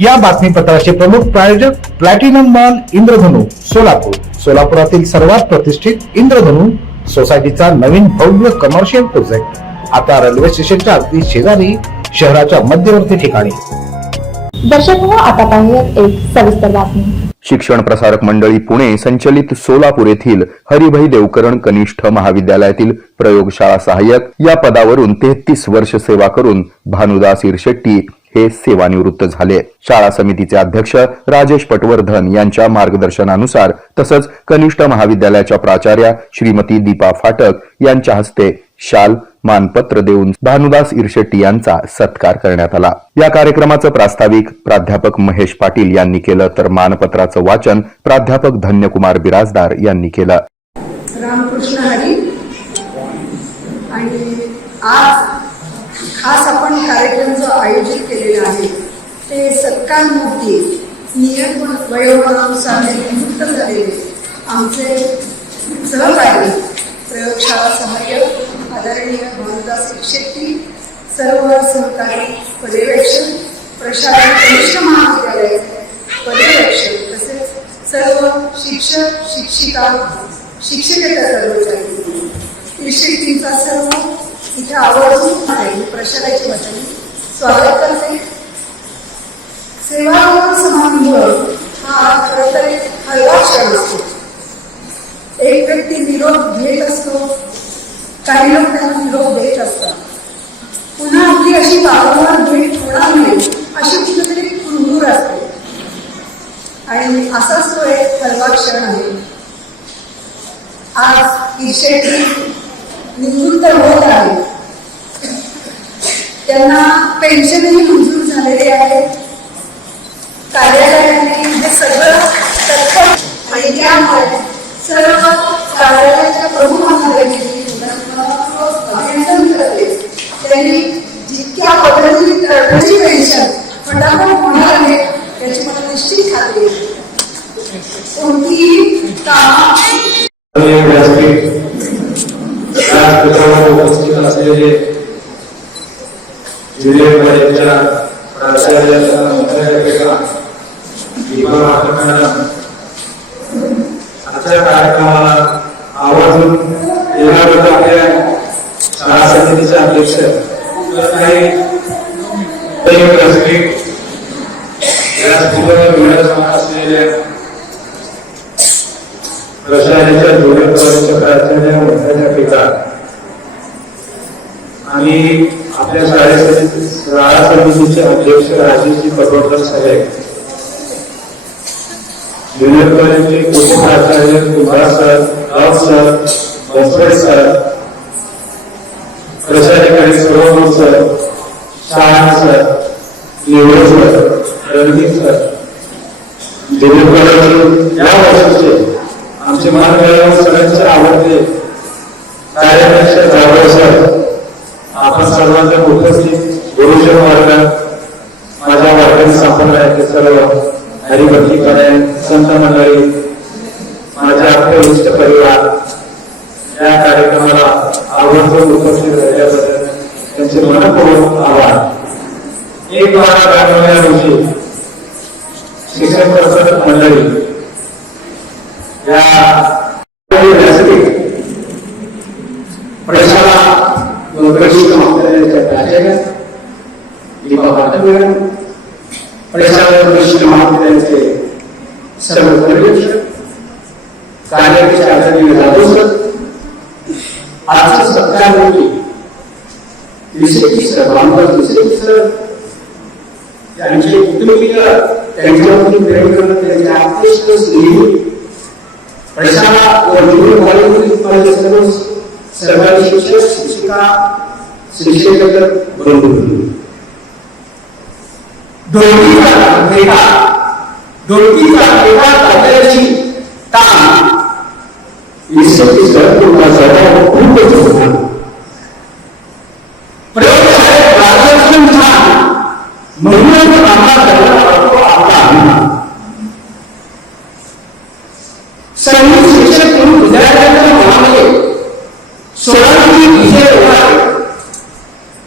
या बातमीपत्राचे प्रमुख प्रायोजक प्लॅटिनम मॉल इंद्रधनु सोलापूर. सोलापुरातील सर्वात प्रतिष्ठित इंद्रधनु सोसायटीचा नवीन भव्य कमर्शियल प्रोजेक्ट आता रेल्वे स्टेशनच्या अगदी शेजारी शहराच्या मध्यवर्ती ठिकाणी. दर्शक हो आता पाहूयात एक सविस्तर बातमी. शिक्षण प्रसारक मंडळी पुणे संचलित सोलापूर येथील हरिभाई देवकरण कनिष्ठ महाविद्यालयातील प्रयोगशाळा सहाय्यक या पदावरून तेहतीस वर्ष सेवा करून भानुदास इरशेट्टी हे सेवानिवृत्त झाले. शाळा समितीचे अध्यक्ष राजेश पटवर्धन यांच्या मार्गदर्शनानुसार तसंच कनिष्ठ महाविद्यालयाच्या प्राचार्या श्रीमती दीपा फाटक यांच्या हस्ते शाल मानपत्र देऊन भानुदास इरशेट्टी यांचा सत्कार करण्यात आला. या कार्यक्रमाचं प्रास्ताविक प्राध्यापक महेश पाटील यांनी केलं तर मानपत्राचं वाचन प्राध्यापक धन्यकुमार बिराजदार यांनी केलं. रामकृष्ण हरी. आणि आज खास आपण कार्यक्रम जो आयोजित केलेला आहे ते सत्कार मूर्ती नियम वयोमानानुसार निवृत्त झालेले आमचे सहकारी प्रयोगशाळा सहाय्यक आदरणीय भानुदास शेट्टी सर्व सहकारी पर्यवेक्षण प्रशासन कनिष्ठ महाविद्यालयाचे पर्यवेक्षण तसेच सर्व शिक्षक शिक्षिका शिक्षकेतर कर्मचारी शिक्षिकींचा सर्व इथे आवर्जून आहे प्रशालेचे वचन स्वागत करते. सेवा समारंभ हा खरं तर एक हलवा क्षण असतो. एक व्यक्ती निरोप घेत असतो काही लोक त्यांना निरोप देत असतात. पुन्हा आपली अशी वारंवार भेट होणार नाही अशी कुठेतरी कुरबुर असते. आणि असाच तो एक हलवा क्षण आहे. आज ईशेटी निवृत्त होत आहे. त्यांना पेन्शनही मंजूर झालेले आहे. कार्यालयाने हे सगळं तत्पर आणि त्यामुळे सर्व कार्यालयाच्या प्रमुख देखील अभिनंदन करते. त्यांनी जितक्या पद्धतीने तळपची पेन्शन फटाफट होणार आहे याची मला निश्चित खात्री कोणतीही काम माननीय उपस्थित असलेले कॉलेजच्या मुख्याध्यापिका दीपा मॅडम आजच्या कार्यक्रमाला आवर्जून आपल्या शाळा समितीचे अध्यक्ष काही असलेल्या कॉलेजच्या प्राचार्य मुख्याध्यापिका आणि आपल्या शाळेसाठी शाळा समितीचे अध्यक्ष राजेशजी पटवर्धन साहेब ज्युनियर कॉलेजचे उपप्राचार्य Kumar sir Rao sir Basave sir प्रशालेकडे सर्व सर शाळा सर निवड sir Randeep sir junior college या वर्षाचे आमचे महाविद्यालय सगळ्यांचे आवडते कार्याध्यक्ष जाधव सर आपण सर्वांचे उपस्थित गुरुजन वर्ग माझ्या वर्गात संप्रदायाचे सर्व हरिभक्ती कराय संत मंडळी माझ्या आपले इष्ट परिवार या कार्यक्रमाला आवर्जून उपस्थित राहिल्याबद्दल त्यांचे मनपूर्वक आभार एक बारा गाठवल्या दिवशी शिक्षण प्रसारक मंडळी या व्यासपीठ प्रशाला व कनिष्ठ महाविद्यालयाच्या प्राचार्य दीपा सर्व आजचा सत्कार होती विषयी सर भानुदास त्यांचे कुटुंबीय त्यांच्यावरून प्रेम करणं व सर्व सर्वांनी शिक्षक एका शिक्षेबद्दल बरोबर दोन्हीचा भेटा दोन्हीचा भेटा काढण्याची ताण. विषय होता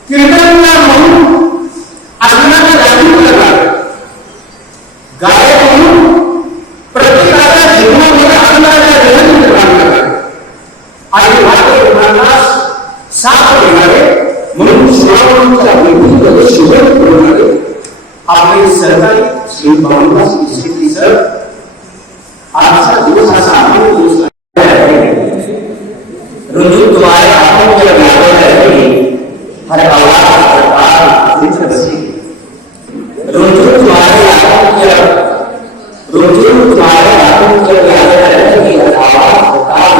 कीर्तनला म्हणून आसनाला गायक म्हणून प्रत्येकाच्या जीवन निर्माण आणि भारत साथ देणारे म्हणून सोळावीच्या विभूत शिवण आपले सरकारी श्री भावनास विश्रेती सर आजचा दिवस असा आनंद दिवस आहे. रुझु तुम्हारे हाथों में लगाए रहते ही। हर आवाज़ सरकार से। बचेगी रुझु तुम्हारे हाथों में रुझु तुम्हारे हाथों में लगाए रहते ही हर आवाज़ सरकार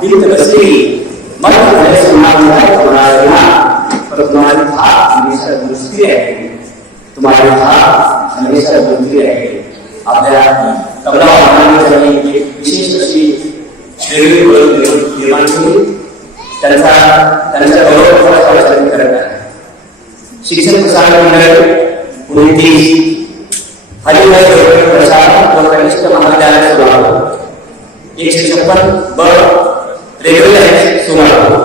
दिल से बचेगी मत है सुना है तुम्हारे यहाँ पर तुम्हारे हाथ हमेशा दुरुस्ती रहेगी। तुम्हारे हाथ हमेशा दुरुस्ती रहेगी। आप तबला और विशेष तस्वीर वेगळी ओळख निर्माण- निर्माण केली त्यांचा त्यांच्या गौरवाचा आचरण करत आहे शिक्षण प्रसारण मंडळ उन्तीस हरिभाई गौरव प्रसार व कनिष्ठ महाविद्यालय सोलापूर एकशे छप्पन ब रेग्युलर सोलापूर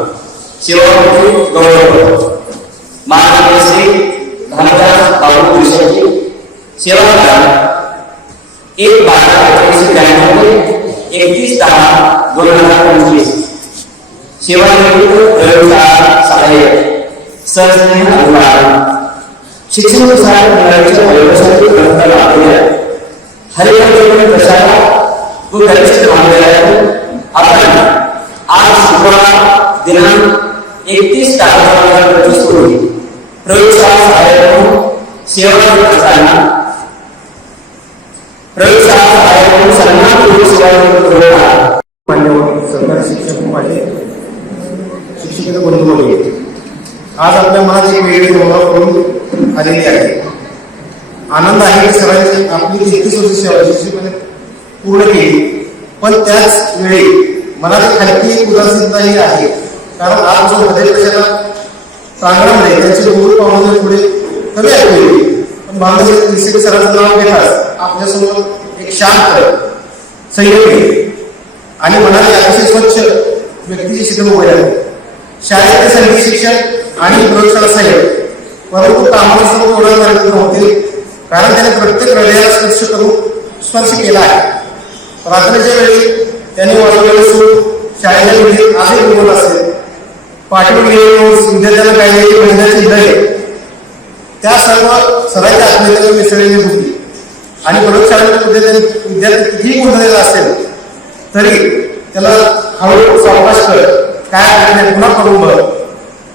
सेवामूर्ती गौरव महाराज श्री धनदास बाबू विषयी सेवा करा एक बारा दोन हजार पंचवीस सेवानिवृत्त प्रयोगशाळा सहाय्यक सहस्नेह अनुदान शिक्षण प्रसारण मंडळाच्या प्रयोगशाळेचे ग्रंथ लाभलेल्या हरिभक्त प्रसारक व कनिष्ठ महाविद्यालयातून आपण आज शुक्रवार दिनांक एकतीस दहा दोन हजार पंचवीस रोजी प्रयोगशाळा सहाय्यक म्हणून सेवा देत असताना प्रयोगशाळा सहाय्यक म्हणून सन्मानपूर्वक सेवा निवृत्त होणार मान्यवर सरकारी शिक्षक माझे शिक्षिकेत बंधू वगैरे आज आपल्या मनात एक वेगळी गौरव करून आलेली आहे आनंद आहे की सरांची आपली एकतीस वर्ष सेवा शिक्षकाने पूर्ण केली पण त्याच वेळी मनात खालती एक उदासीनताही आहे कारण आज जो बदल कशाला प्रांगणामध्ये त्यांचे गुरु पाहुणे पुढे कमी ऐकू पण बांधव सरांचं नाव घेताच आपल्यासमोर एक शांत संयमी आणि मनाने अतिशय स्वच्छ व्यक्ती शिकवण उभे आहे शाळेचे संगीत शिक्षक आणि प्रयोगशाळा साहेब परंतु कामाला सर्व ओळख कारण त्याने प्रत्येक हृदयाला स्पर्श करून स्पर्श केला आहे. रात्रीच्या वेळी त्यांनी वाजवलेले सूर शाळेच्या वेळी असे बोलत असेल पाठवून गेलेले नोट्स विद्यार्थ्यांना त्या सर्व सरांच्या आत्मीयतेने मिसळलेली होती. आणि प्रयोगशाळेमध्ये विद्यार्थी विद्यार्थी कितीही गुंतलेला असेल तरी त्याला हळूहळू सावकाश कर काय अडचण पुन्हा करून बघ.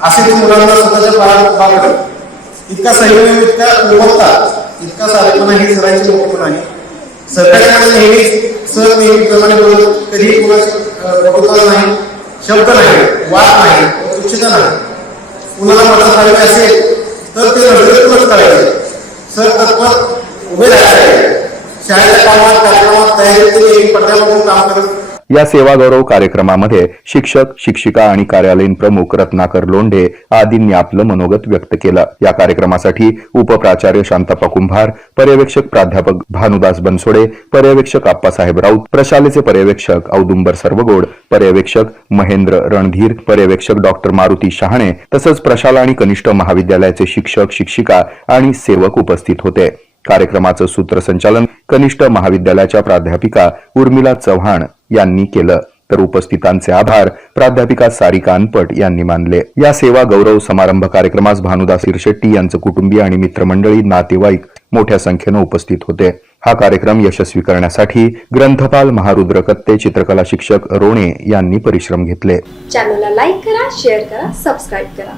असे ती मुलांना स्वतःच्या पायात इतका संयम इतका लोकता इतका साधेपणा ही सरांची लोक आहे. सरकारच्या नेहमीच सर नेहमीप्रमाणे बोलत कधीही कुणाची कटुता नाही शब्द नाही वाद नाही उच्चता नाही. कुणाला मदत करायची असेल तर ते नजरेतूनच करायचे. सर तत्पर उभे राहायचे. शाळेच्या कामात कार्यक्रमात तयारी केली काम करत या सेवा गौरव कार्यक्रमामध्ये शिक्षक शिक्षिका आणि कार्यालयीन प्रमुख रत्नाकर लोंढे आदींनी आपलं मनोगत व्यक्त केलं. या कार्यक्रमासाठी उपप्राचार्य शांताप्पा कुंभार पर्यवेक्षक प्राध्यापक भानुदास बनसोडे पर्यवेक्षक आप्पासाहेब राऊत प्रशालेचे पर्यवेक्षक औदुंबर सर्वगोड पर्यवेक्षक महेंद्र रणधीर पर्यवेक्षक डॉक्टर मारुती शहाणे तसंच प्रशाला आणि कनिष्ठ महाविद्यालयाचे शिक्षक शिक्षिका आणि सेवक उपस्थित होते. कार्यक्रमाचं सूत्रसंचालन कनिष्ठ महाविद्यालयाच्या प्राध्यापिका उर्मिला चव्हाण यांनी केलं. तर उपस्थितांचे आभार प्राध्यापिका सारिका अनपट यांनी मानले. या सेवा गौरव समारंभ कार्यक्रमास भानुदास शिरशेट्टी यांचं कुटुंबीय आणि मित्रमंडळी नातेवाईक मोठ्या संख्येनं उपस्थित होते. हा कार्यक्रम यशस्वी करण्यासाठी ग्रंथपाल महारुद्र कत्ते चित्रकला शिक्षक रोणे यांनी परिश्रम घेतले. चॅनलला लाईक करा शेअर करा सबस्क्राईब करा.